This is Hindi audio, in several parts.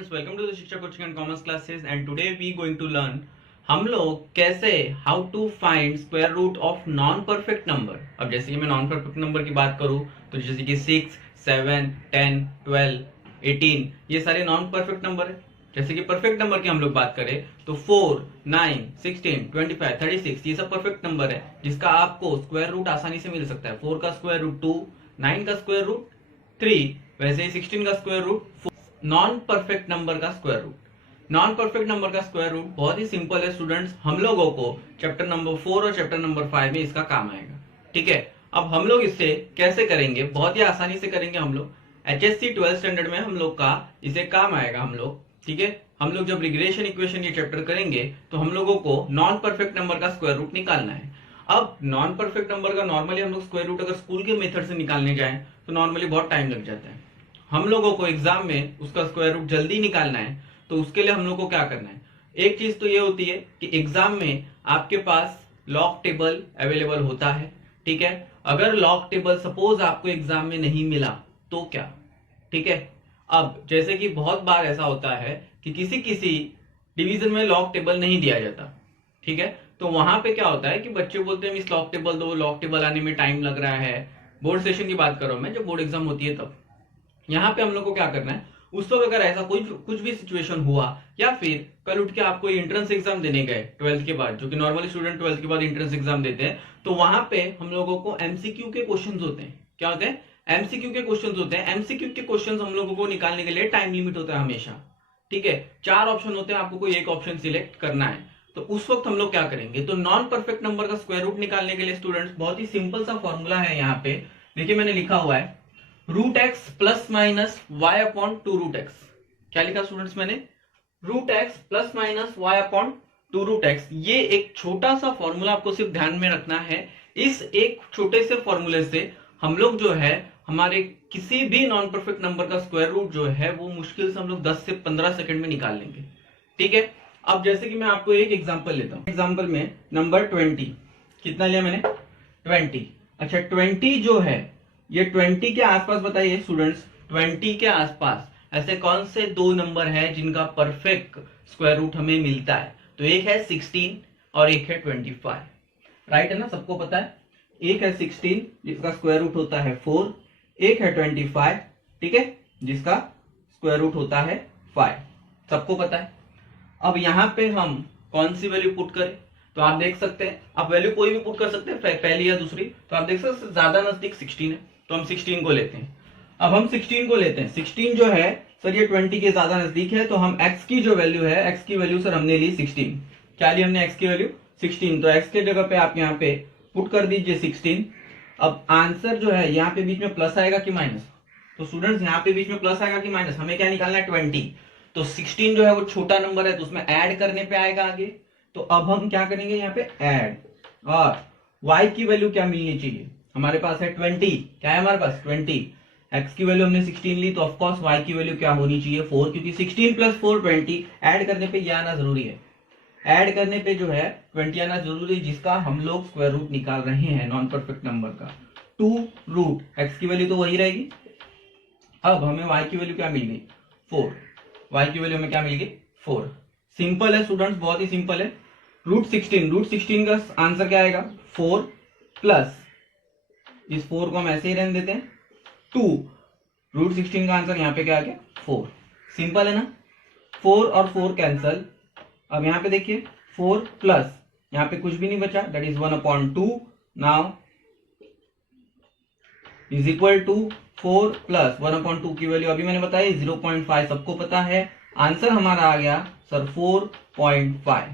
Students, welcome to the Shiksha coaching and commerce classes and today we going to learn हम लोग कैसे how to find square root of non perfect number. अब जैसे कि मैं नॉन परफेक्ट नंबर की बात करूं तो जैसे कि 6, 7, 10, 12, 18 ये सारे नॉन परफेक्ट नंबर है। जैसे कि परफेक्ट नंबर की हम लोग बात करें तो 4, 9, 16, 25, 36 ये सब परफेक्ट नंबर है जिसका आपको स्क्वायर रूट आसानी से मिल सकता है। 4 का स्क्वायर रूट 2, 9 का स्क्वायर रूट 3, वैसे ही 16 का square root. Non perfect number का square root, non perfect number का स्क्वायर रूट बहुत ही सिंपल है स्टूडेंट्स। हम लोगों को चैप्टर नंबर 4 और चैप्टर नंबर 5 में इसका काम आएगा। ठीक है, अब हम लोग इससे कैसे करेंगे, बहुत ही आसानी से करेंगे हम लोग। HSC 12th स्टैंडर्ड में हम लोग का इसे काम आएगा हम लोग। ठीक है, हम लोग जब रिग्रेशन इक्वेशन ये चैप्टर करेंगे तो हम लोगों को नॉन परफेक्ट नंबर का स्क्वायर रूट निकालना है। अब नॉन परफेक्ट नंबर का नॉर्मली हम लोग स्क्वायर रूट अगर स्कूल के मेथड से निकालने जाएं तो नॉर्मली बहुत टाइम लग जाता है। हम लोगों को एग्जाम में उसका स्क्वायर रूट जल्दी निकालना है तो उसके लिए हम लोग को क्या करना है, एक चीज तो ये होती है कि एग्जाम में आपके पास लॉग टेबल अवेलेबल होता है। ठीक है, अगर लॉग टेबल सपोज आपको एग्जाम में नहीं मिला तो क्या। ठीक है, अब जैसे कि बहुत बार ऐसा होता है कि किसी किसी डिवीजन में लॉग टेबल नहीं दिया जाता। ठीक है, तो वहां पे क्या होता है कि बच्चे बोलते हैं मिस लॉग टेबल दो, लॉग टेबल आने में टाइम लग रहा है। बोर्ड सेशन की बात कर रहा हूं मैं, जब बोर्ड एग्जाम होती है तब। यहाँ पे हम लोग को क्या करना है, उस वक्त अगर ऐसा कोई कुछ भी सिचुएशन हुआ या फिर कल उठ के आपको एंट्रेंस एग्जाम देने गए 12th के बाद, जो कि नॉर्मली स्टूडेंट 12th के बाद एंट्रेंस एग्जाम देते हैं, तो वहां पे हम लोगों को एमसीक्यू के क्वेश्चंस होते हैं। क्या होते हैं? एमसीक्यू के क्वेश्चंस होते हैं। एमसीक्यू के क्वेश्चंस हम लोगों को निकालने के लिए टाइम लिमिट होता है हमेशा। ठीक है, 4 ऑप्शन होते हैं, आपको कोई एक ऑप्शन सिलेक्ट करना है। तो उस वक्त हम लोग क्या करेंगे, तो नॉन परफेक्ट नंबर का स्क्वायर रूट निकालने के लिए स्टूडेंट्स बहुत ही सिंपल सा फॉर्मूला है। यहाँ पे देखिए मैंने लिखा हुआ है root x plus minus y upon two root x. क्या लिखा स्टूडेंट्स मैंने? Root x plus minus y upon two root x. ये एक छोटा सा फॉर्मूला आपको सिर्फ ध्यान में रखना है। इस एक छोटे से फॉर्मूले से हम लोग जो है हमारे किसी भी नॉन परफेक्ट नंबर का स्क्वायर रूट जो है वो मुश्किल से हम लोग 10 से 15 सेकंड में निकाल लेंगे। ठीक है, अब जैसे कि मैं आपको एक एग्जांपल लेता हूं। एग्जांपल में नंबर 20 कितना लिया मैंने? 20। अच्छा 20 जो है ये 20 के आसपास बताइए स्टूडेंट्स, 20 के आसपास ऐसे कौन से दो नंबर है जिनका परफेक्ट स्क्वायर रूट हमें मिलता है? तो एक है 16 और एक है 25। राइट है ना, सबको पता है। एक है 16 जिसका स्क्वायर रूट होता है 4, एक है 25, ठीक है, जिसका स्क्वायर रूट होता है 5। सबको पता है। अब यहां पे हम कौन सी वैल्यू पुट करें, तो आप देख सकते हैं, आप वैल्यू कोई भी पुट कर सकते हैं, पहली या दूसरी। तो आप देख सकते हैं ज्यादा नजदीक 16 है तो हम 16 को लेते हैं। अब हम 16 को लेते हैं। 16 जो है सर ये 20 के ज्यादा नजदीक है, तो हम x की जो वैल्यू है, x की वैल्यू सर हमने ली 16। क्या ली हमने? x की वैल्यू 16। तो x के जगह पे आप यहाँ पे पुट कर दीजिए 16। अब आंसर जो है यहाँ पे बीच में प्लस आएगा कि माइनस? तो स्टूडेंट्स यहाँ पे बीच में प्लस आएगा कि माइनस? हमें क्या निकालना है? 20। तो 16 जो है वो छोटा नंबर है तो उसमें ऐड करने पे आएगा आगे। तो अब हम क्या करेंगे यहाँ पे? ऐड। और y की वैल्यू क्या मिलनी चाहिए? हमारे पास है 20। क्या है हमारे पास? 20। x की वैल्यू हमने 16 ली तो ऑफकोर्स y की वैल्यू क्या होनी चाहिए? 4, क्योंकि 16 प्लस 4 20। ऐड करने पे ये आना जरूरी है। ऐड करने पे जो है 20 आना जरूरी है, जिसका हम लोग स्क्वायर रूट निकाल रहे हैं नॉन परफेक्ट नंबर का। 2 रूट x की वैल्यू तो वही रहेगी। अब हमें y की वैल्यू क्या मिल गई? 4। y की वैल्यू हमें क्या मिल गई? 4। सिंपल है स्टूडेंट्स, बहुत ही सिंपल है। रूट 16 का आंसर क्या आएगा? 4 प्लस इस 4 को हम ऐसे ही रहने देते हैं 2। रूट 16 का आंसर यहाँ पे क्या आ गया? 4। सिंपल है ना? 4 और 4 कैंसल। अब यहाँ पे देखिए 4 प्लस यहाँ पे कुछ भी नहीं बचा, that is 1/2 now is equal to 4 plus 1/2 की वैल्यू अभी मैंने बताई 0.5, सबको पता है। आंसर हमारा आ गया सर 4.5।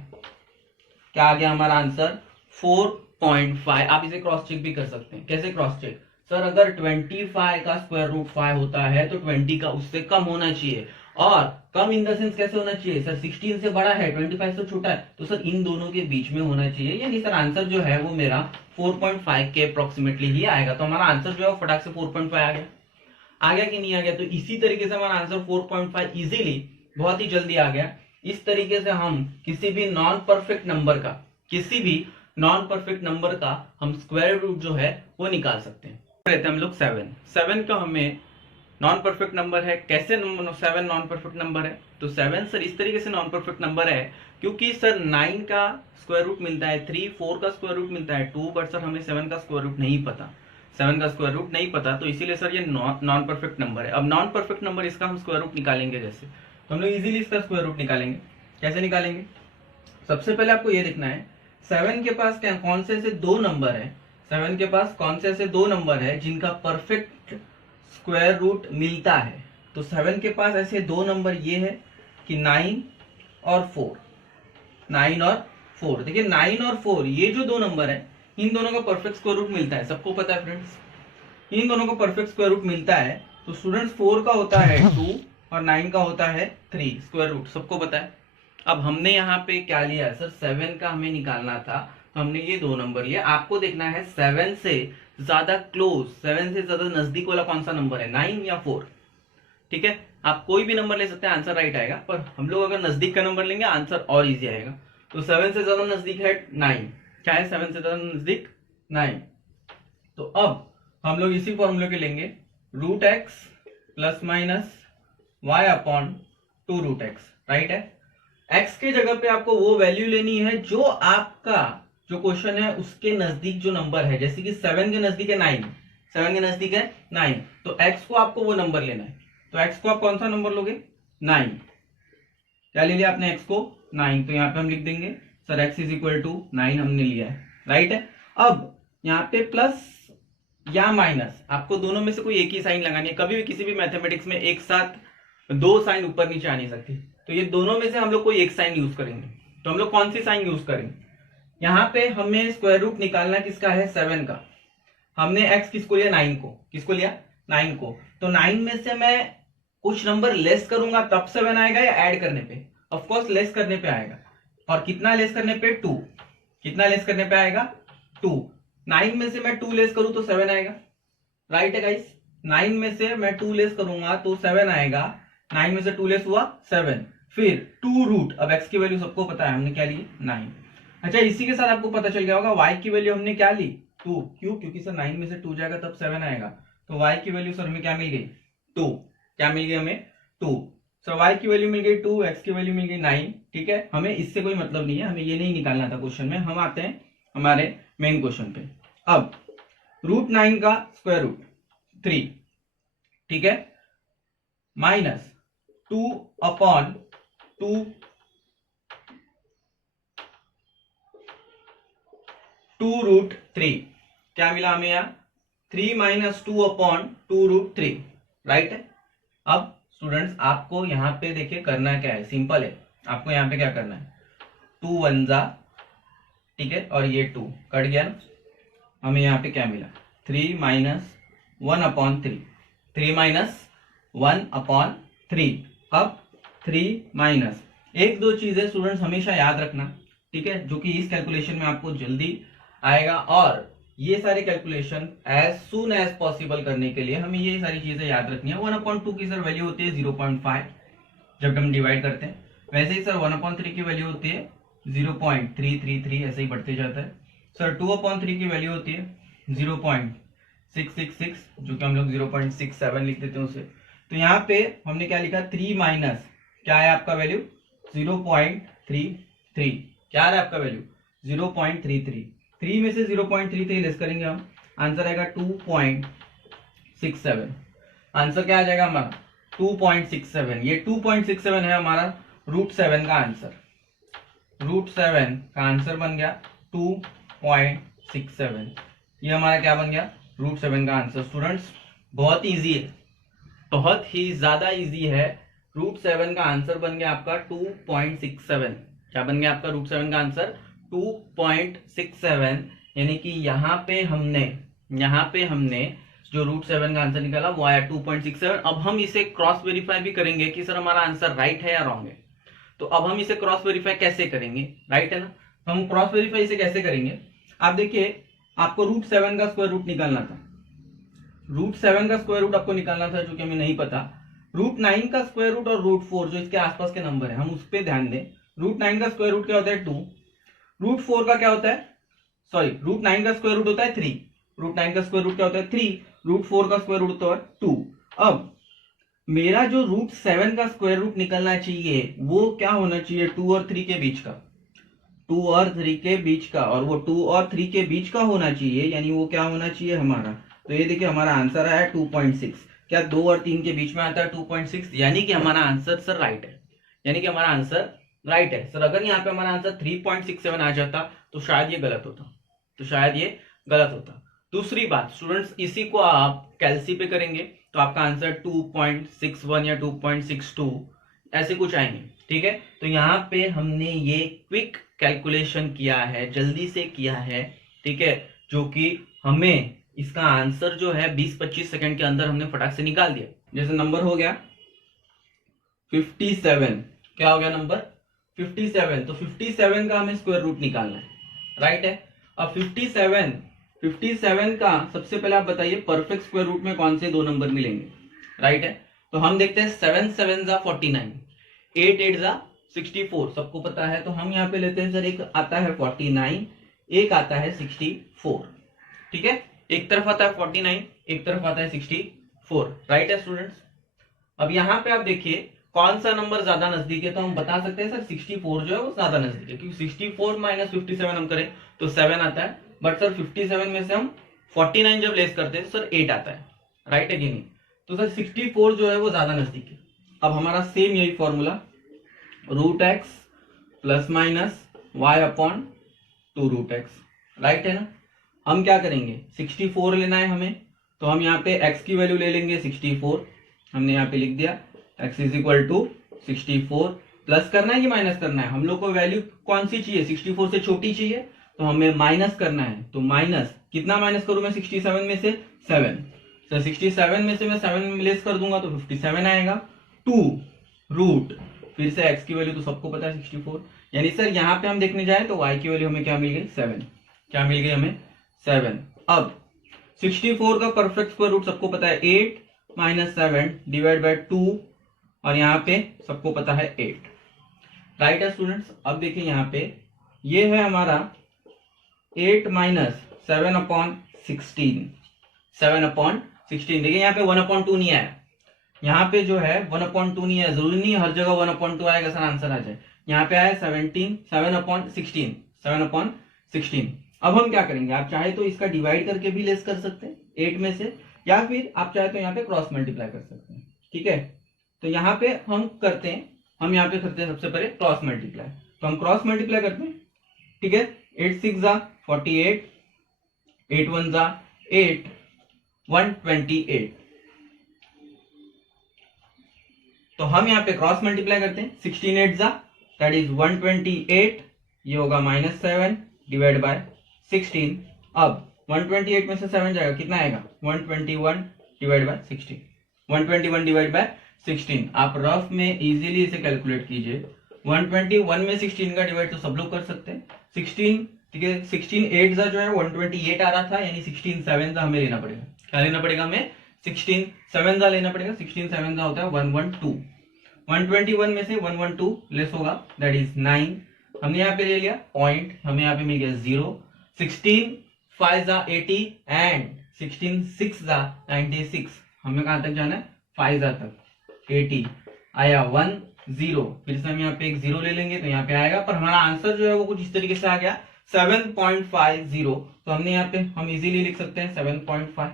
क्या आ गया हमारा आंसर? 4.5। आप इसे क्रॉस चेक भी कर सकते हैं। कैसे क्रॉस चेक? सर अगर 25 का स्क्वायर रूट 5 होता है तो 20 का उससे कम होना चाहिए। और कम इन द सेंस कैसे होना चाहिए? सर 16 से बड़ा है, 25 से छोटा है, तो सर इन दोनों के बीच में होना चाहिए। यानी सर आंसर जो है वो मेरा 4.5 के अप्रोक्सीमेटली ही आएगा। तो हमारा आंसर जो है फटाक से 4.5 आ गया। आ गया कि नहीं आ गया? तो इसी तरीके से हमारा आंसर 4.5 इजीली, बहुत ही जल्दी आ गया। इस तरीके से हम किसी भी नॉन परफेक्ट नंबर का हम स्क्वायर रूट जो है वो निकाल सकते हैं। रहते हैं हम लोग 7 का हमें नॉन परफेक्ट नंबर है। कैसे 7 नॉन परफेक्ट नंबर है? तो 7 सर इस तरीके से नॉन परफेक्ट नंबर है क्योंकि सर 9 का स्क्वायर रूट मिलता है 3, 4 का स्क्वायर रूट मिलता है 2, बट सर हमें 7 का स्क्वायर रूट नहीं पता। 7 का स्क्वायर रूट नहीं पता, तो इसीलिए सर ये नॉन परफेक्ट नंबर है। अब नॉन परफेक्ट नंबर इसका हम स्क्वायर रूट निकालेंगे कैसे? तो हम लोग इजीली इसका स्क्वायर रूट निकालेंगे। कैसे निकालेंगे? सबसे पहले आपको ये देखना है 7 के पास कौन से ऐसे दो नंबर है, 7 के पास कौन से ऐसे दो नंबर है जिनका परफेक्ट स्क्वायर रूट मिलता है। तो 7 के पास ऐसे दो नंबर ये है कि 9 और 4। 9 और 4, देखिए 9 और 4 ये जो दो नंबर है इन दोनों का परफेक्ट स्क्वायर रूट मिलता है। सबको पता है फ्रेंड्स, इन दोनों का परफेक्ट स्क्वायर रूट मिलता है। तो स्टूडेंट्स 4 का होता है 2 और 9 का होता है 3 स्क्वायर रूट, सबको पता है। अब हमने यहाँ पे क्या लिया सर, 7 का हमें निकालना था, तो हमने ये दो नंबर लिया। आपको देखना है 7 से ज्यादा क्लोज, 7 से ज्यादा नजदीक वाला कौन सा नंबर है, 9 या 4। ठीक है, आप कोई भी नंबर ले सकते हैं, आंसर राइट आएगा। पर हम लोग अगर नजदीक का नंबर लेंगे आंसर और इजी आएगा। तो 7 से ज्यादा नजदीक है 9, क्या है 7 से ज्यादा नजदीक 9। तो अब हम लोग इसी फॉर्मूले के लेंगे, root x plus minus y upon 2 root x, right है। एक्स के जगह पे आपको वो वैल्यू लेनी है जो आपका जो क्वेश्चन है उसके नजदीक जो नंबर है। जैसे कि 7 के नजदीक है 9, 7 के नजदीक है 9, तो एक्स को आपको वो नंबर लेना है। तो एक्स को आप कौन सा नंबर लोगे, 9। क्या ले लिया आपने, एक्स को 9। तो यहाँ पे हम लिख देंगे sir x is equal to 9 हमने लिया है, राइट है। अब यहाँ पे प्लस या माइनस, आपको दोनों में से कोई एक ही साइन लगानी है। कभी भी किसी भी मैथमेटिक्स में एक साथ दो साइन ऊपर नीचे आ नहीं सकती, तो ये दोनों में से हम लोग कोई एक साइन यूज करेंगे। तो हम लोग कौन सी साइन यूज करेंगे, यहाँ पे हमें स्क्वायर रूट निकालना किसका है, 7 का। हमने एक्स किसको लिया, 9 को। किसको लिया, 9 को। तो 9 में से मैं कुछ नंबर लेस करूंगा तब 7 आएगा या ऐड करने पे? ऑफकोर्स लेस करने पे आएगा। और कितना लेस करने पे, 2। कितना लेस करने पे आएगा, 2। 9 में से मैं 2 लेस करूं तो 7 आएगा, राइट है गाइस। 9 में से मैं 2 लेस करूंगा तो 7 आएगा। 9 में से 2 लेस हुआ 7, फिर 2 रूट। अब x की वैल्यू सबको पता है, हमने क्या ली, 9। अच्छा, इसी के साथ आपको पता चल गया होगा y की वैल्यू हमने क्या ली, 2। क्यों, क्योंकि सर 9 में से 2 जाएगा तब 7 आएगा। तो y की वैल्यू सर हमें क्या मिल गई, 2। क्या मिल गई हमें, 2। सर y की वैल्यू मिल गई 2, x की वैल्यू मिल गई 9। ठीक है, हमें इससे कोई मतलब नहीं है, हमें ये नहीं निकालना था क्वेश्चन में। हम आते हैं हमारे मेन क्वेश्चन पे। अब रूट 9 का स्क्वायर रूट 3, ठीक है, माइनस 2 अपॉन 2 रूट 3। क्या मिला हमें यहाँ, 3 माइनस 2 अपॉन 2 रूट 3, राइट है। अब स्टूडेंट्स आपको यहाँ पे देखिए करना क्या है, सिंपल है। आपको यहाँ पे क्या करना है, 2 1 जा, ठीक है, और ये 2 कट गया ना। हमें यहाँ पे क्या मिला, 3 माइनस 1 अपॉन 3, 3 माइनस 1 अपॉन 3। अब 3 माइनस, एक दो चीजें स्टूडेंट्स हमेशा याद रखना, ठीक है, जो कि इस कैलकुलेशन में आपको जल्दी आएगा। और ये सारे calculation as soon as possible करने के लिए हमें ये सारी चीजें याद रखनी है। 1/2 की सर वैल्यू होती है 0.5 जब हम डिवाइड करते हैं। वैसे ही सर 1/3 की वैल्यू होती है 0.333, ऐसे ही बढ़ते जाता है। सर 2/3 की वैल्यू होती है 0.666, जो कि हम लोग 0.67 लिख देते हैं उसे। तो यहाँ पे हमने क्या लिखा, 3 माइनस क्या है आपका वैल्यू, 0.33। क्या है आपका वैल्यू, 0.33। 3 में से 0.33 लेस करेंगे हम, आंसर आएगा 2.67। आंसर क्या आ जाएगा हमारा, 2.67। ये 2.67 है हमारा रूट 7 का आंसर। रूट 7 का आंसर बन गया 2.67। ये हमारा क्या बन गया, रूट 7 का आंसर। स्टूडेंट्स बहुत इजी है, बहुत ही ज्यादा इजी है। रूट 7 का आंसर बन गया आपका 2.67। क्या बन गया आपका रूट 7 का आंसर, 2.67। यानी कि यहाँ पे हमने जो रूट 7 का आंसर निकाला वो आया 2.67। अब हम इसे क्रॉस वेरीफाई भी करेंगे कि सर हमारा आंसर राइट है या रॉन्ग है। तो अब हम इसे क्रॉस वेरीफाई कैसे करेंगे, राइट है ना। तो हम क्रॉस वेरीफाई इसे कैसे करेंगे, आप देखिए, आपको रूट 7 का स्क्वायर रूट निकालना था। रूट 7 का स्क्वायर रूट आपको निकालना था, जो कि हमें नहीं पता। रूट 9 का स्क्वायर रूट और रूट 4 जो इसके आसपास के नंबर है, हम उस पर ध्यान दें। रूट 9 का स्क्वायर रूट क्या होता है, 2। रूट 4 का क्या होता है, सॉरी, रूट 9 का स्क्वायर रूट होता है 3। रूट 9 का स्क्वायर रूट क्या होता है, 3। रूट 4 का स्क्वायर रूट होता है 2। अब मेरा जो रूट 7 का स्क्वायर रूट निकलना चाहिए वो क्या होना चाहिए, 2 और 3 के बीच का, 2 और 3 के बीच का, और वो 2 और 3 के बीच का होना चाहिए, यानी वो क्या होना चाहिए हमारा, तो ये देखिए हमारा आंसर आया 2.6। क्या 2 और 3 के बीच में आता है 2.6, यानी कि हमारा आंसर सर राइट है, यानी कि हमारा आंसर राइट है सर। अगर यहाँ पे हमारा आंसर 3.67 आ जाता तो शायद ये गलत होता, तो शायद ये गलत होता। दूसरी बात स्टूडेंट्स, इसी को आप कैलसी पे करेंगे तो आपका आंसर 2.61 या 2.62 ऐसे कुछ आएंगे, ठीक है। तो यहाँ पे हमने ये क्विक कैलकुलेशन किया है, जल्दी से किया है, ठीक है, जो कि हमें इसका आंसर जो है 20-25 सेकंड के अंदर हमने फटाक से निकाल दिया। जैसे नंबर हो गया 57, क्या हो गया नंबर 57, तो 57 का हमें स्क्वायर रूट निकालना है, राइट है। अब 57 का सबसे पहले आप बताइए परफेक्ट स्क्वायर रूट में कौन से दो नंबर मिलेंगे, राइट है। तो हम देखते हैं 7 7 जा 49, 8 8 जा 64, सबको पता है। तो हम यहाँ पे लेते हैं सर, एक आता है 49, एक आता है 64, ठीक है। एक तरफ आता है 49, एक तरफ आता है 64, राइट है स्टूडेंट्स। अब यहाँ पे आप देखिए कौन सा नंबर ज्यादा नजदीक है, तो हम बता सकते हैं सर 64 जो है वो ज्यादा नजदीक है, क्योंकि 64 माइनस 57 हम करें तो 7 आता है, बट सर 57 में से हम 49 जब लेस करते हैं तो सर 8 आता है, राइट है कि नहीं। तो सर 64 जो है वो ज्यादा नजदीक है। अब हमारा सेम यही formula, root x plus minus y upon 2 root x, right है ना। हम क्या करेंगे, 64 लेना है हमें, तो हम यहाँ पे x की वैल्यू ले लेंगे 64, हमने यहाँ पे लिख दिया x is equal to 64, plus करना है कि माइनस करना है, हम लोग को वैल्यू कौन सी चाहिए, 64 से छोटी चाहिए, तो हमें माइनस करना है। तो माइनस कितना माइनस करूं मैं 67 में से 7, तो 67 में से मैं 7 लेस कर दूंगा तो 57 आएगा, 2 रूट फिर से x की वैल्यू तो सबको पता है 64, यानी सर यहाँ पे हम देखने जाए तो y की वैल्यू हमें क्या मिल गई 7, क्या मिल गई हमें 7। अब 64 का परफेक्ट स्क्वायर रूट सबको पता है 8 माइनस 7 डिवाइड बाय 2, और यहाँ पे सबको पता है 8, राइट है स्टूडेंट्स। अब देखिए यहाँ पे ये है हमारा 8 माइनस 7 अपॉन 16, 7 अपॉन 16, देखिए यहाँ पे 1/2 नहीं आया, यहाँ पे जो है 1/2 नहीं है, जरूरी नहीं हर जगह 1/2 आएगा सर आंसर आ जाए, यहाँ पे आया 17, 7/16, 7/16। अब हम क्या करेंगे, आप चाहे तो इसका डिवाइड करके भी लेस कर सकते हैं 8 में से, या फिर आप चाहे तो यहाँ पे क्रॉस मल्टीप्लाई कर सकते हैं, ठीक है। तो यहाँ पे हम करते हैं, हम यहाँ पे करते हैं सबसे पहले क्रॉस मल्टीप्लाई, तो हम क्रॉस मल्टीप्लाई करते हैं, ठीक है। 8 6 जा 48, 8 1 जा 8, 128, तो हम यहाँ पे क्रॉस मल्टीप्लाई करते हैं, 16 8 जा दैट इज 128, ये होगा -7 डिवाइड बाय 16। अब 128 में से 7 जाएगा, कितना आएगा 121 डिवाइड बाय 16, 121 डिवाइड बाय 16। आप रफ में इजीली इसे कैलकुलेट कीजिए, 121 में 16 का डिवाइड तो सब लोग कर सकते हैं, 16 ठीक है, 16 8 जा जो है 128 आ रहा था, यानी 16 7 जा हमें लेना पड़ेगा, क्या लेना पड़ेगा हमें 16 7 जा लेना पड़ेगा, 16 7 जा होता है 112, 121 में से 112 लेस होगा दैट इज 9, हमने यहाँ पे ले लिया पॉइंट, हमें यहाँ पे मिल गया 0, 16 5 जा 80 एंड 16 6 जा 96, हमें कहां तक जाना है 5 जा तक, 80 आया 1 0, फिर से हम यहाँ पे एक 0 ले लेंगे तो यहाँ पे आएगा, पर हमारा आंसर जो है वो कुछ इस तरीके से आ गया 7.50, तो हमने यहाँ पे हम इजीली लिख सकते हैं 7.5,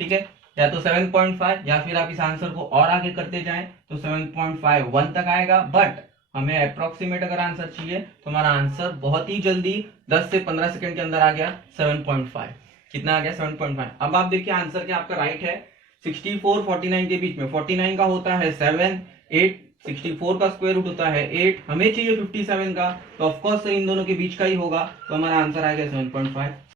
ठीक है, या तो 7.5 या फिर आप इस आंसर को और आगे करते जाएं तो 7.51 तक आएगा, बट हमें अप्रोक्सीमेट अगर आंसर चाहिए तो हमारा आंसर बहुत ही जल्दी 10 से 15 सेकंड के अंदर आ गया 7.5, कितना आ गया 7.5। अब आप देखिए आंसर क्या आपका राइट है, 64 49 के बीच में, 49 का होता है 7 8, 64 का स्क्वायर रूट होता है 8, हमें चाहिए 57 का, तो ऑफकोर्स इन दोनों के बीच का ही होगा, तो हमारा आंसर आ गया 7.5।